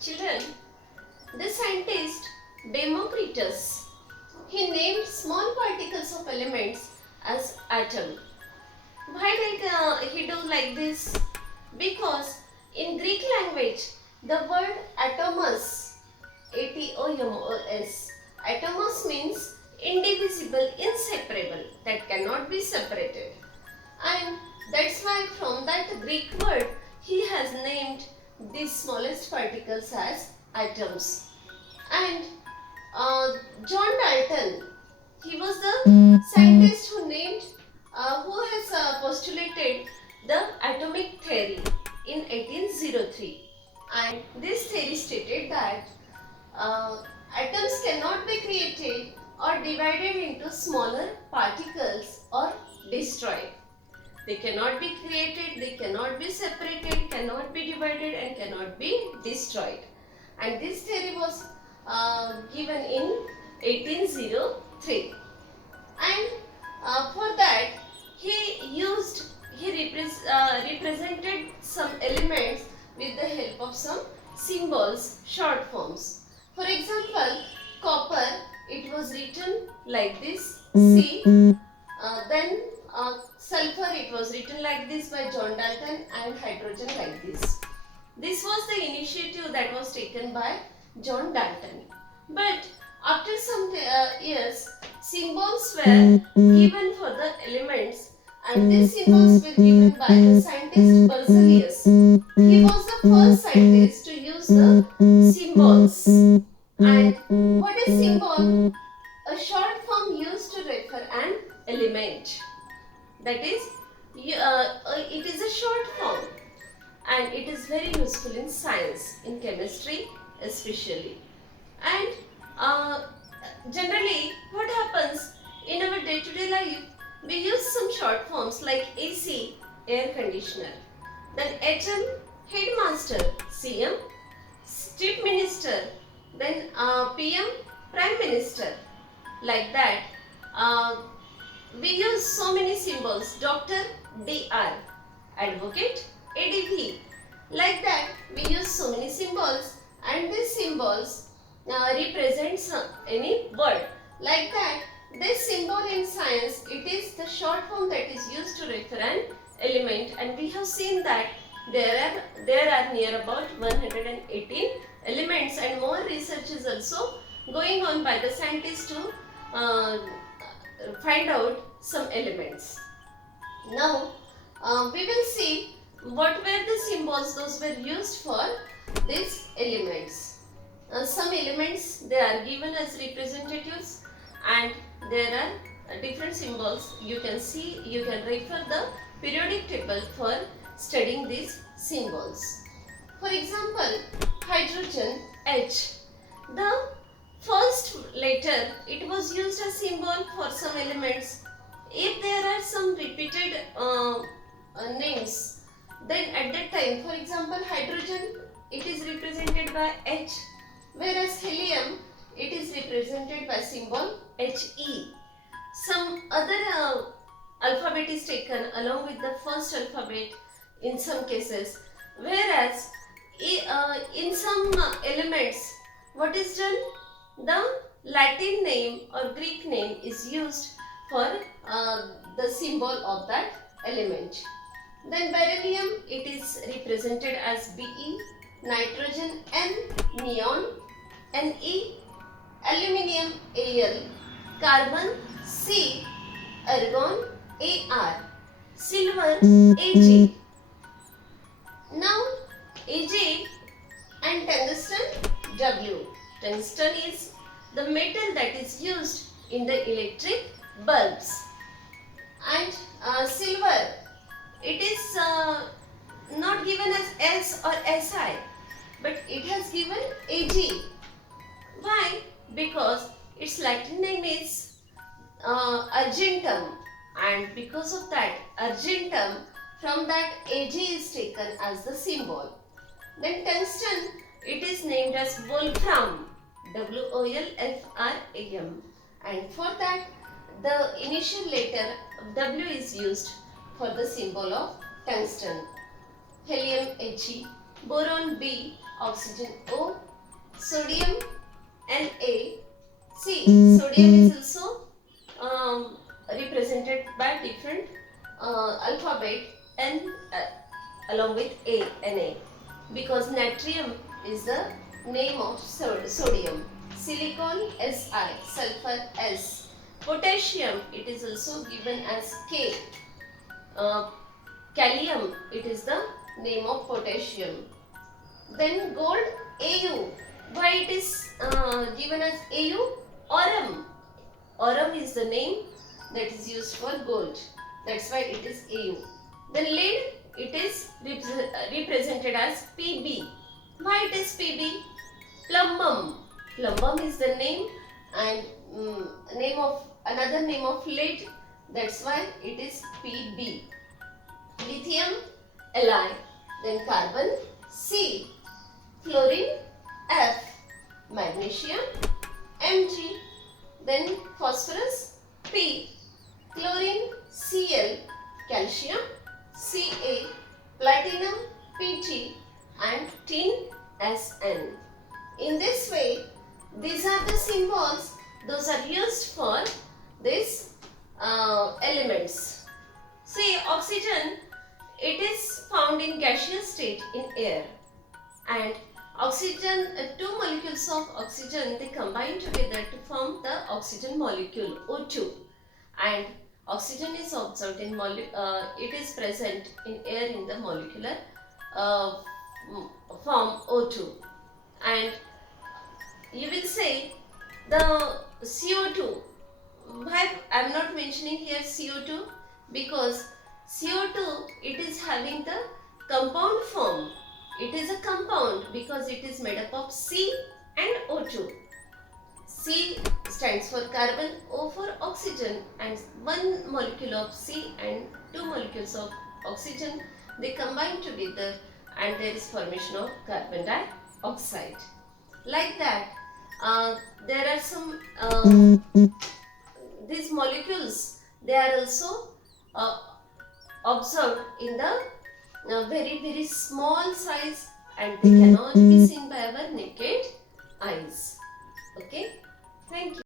Children, the scientist Democritus, he named small particles of elements as atom. Why did he do like this? Because in Greek language, the word atomos, atomos, atomos means indivisible, inseparable, that cannot be separated. And that's why from that Greek word, he has named these smallest particles as atoms. And John Dalton, he was the scientist who named, who has postulated the atomic theory in 1803. And this theory stated that atoms cannot be created or divided into smaller particles or destroyed. They cannot be created, they cannot be separated, cannot be divided and cannot be destroyed. And this theory was given in 1803. And for that he represented some elements with the help of some symbols, short forms. For example, copper, it was written like this, C. Then sulfur, it was written like this by John Dalton, and hydrogen like this. This was the initiative that was taken by John Dalton. But after some years, symbols were given for the elements, and these symbols were given by the scientist Berzelius. He was the first scientist to use the symbols. And what is symbol? A short form used to refer an element. That is, it is a short form, and it is very useful in science, in chemistry especially. And generally, what happens in our day-to-day life, we use some short forms like AC, air conditioner, then HM, headmaster, CM, chief minister, then PM, prime minister, like that. We use so many symbols, doctor, DR, advocate, ADV, like that. We use so many symbols, and these symbols represents any word. Like that, this symbol in science, it is the short form that is used to refer an element, and we have seen that there are near about 118 elements, and more research is also going on by the scientists to find out some elements. Now we will see what were the symbols those were used for these elements. Some elements, they are given as representatives, and there are different symbols. You can see, you can refer the periodic table for studying these symbols. For example, hydrogen, H. The first letter, it was used as symbol for some elements. If there are some repeated names, then at that time, for example, hydrogen, it is represented by H, whereas helium, it is represented by symbol He. Some other alphabet is taken along with the first alphabet in some cases, whereas in some elements, what is done? The Latin name or Greek name is used for the symbol of that element. Then beryllium, it is represented as Be, nitrogen N, neon Ne, aluminium Al, carbon C, argon Ar, silver Ag. Now Ag and tungsten W. Tungsten is the metal that is used in the electric bulbs. And silver, it is not given as S or Si, but it has given Ag. Why? Because its Latin name is argentum, and because of that argentum, from that Ag is taken as the symbol. Then tungsten, it is named as wolfram, WOLFRAM, and for that the initial letter W is used for the symbol of tungsten. Helium He, boron B, oxygen O, sodium Na. See, sodium is also represented by different alphabet N along with A, Na, because natrium is the name of sodium. Silicon Si, sulfur S. Potassium, it is also given as K. Kalium, it is the name of potassium. Then gold, Au. Why it is given as Au? Aurum. Aurum is the name that is used for gold. That's why it is Au. Then lead, it is represented as Pb. Why it is Pb? Plumbum. Plumbum is the name and another name of lead. That's why it is Pb. Lithium, Li. Then carbon, C. Fluorine, F. Magnesium, Mg. Then phosphorus, P. Chlorine, Cl. Calcium, Ca. Platinum, Pt. And tin, Sn. In this way, these are the symbols. Those are used for these elements. See, oxygen, it is found in gaseous state in air, and oxygen, two molecules of oxygen, they combine together to form the oxygen molecule O2, and oxygen is observed in it is present in air in the molecular form O2, and you will say the CO2. Why I am not mentioning here CO2? Because CO2, it is having the compound form. It is a compound because it is made up of C and O2. C stands for carbon, O for oxygen, and one molecule of C and two molecules of oxygen, they combine together and there is formation of carbon dioxide. Like that, there are some these molecules, they are also observed in the very small size and they cannot be seen by our naked eyes. Okay, thank you.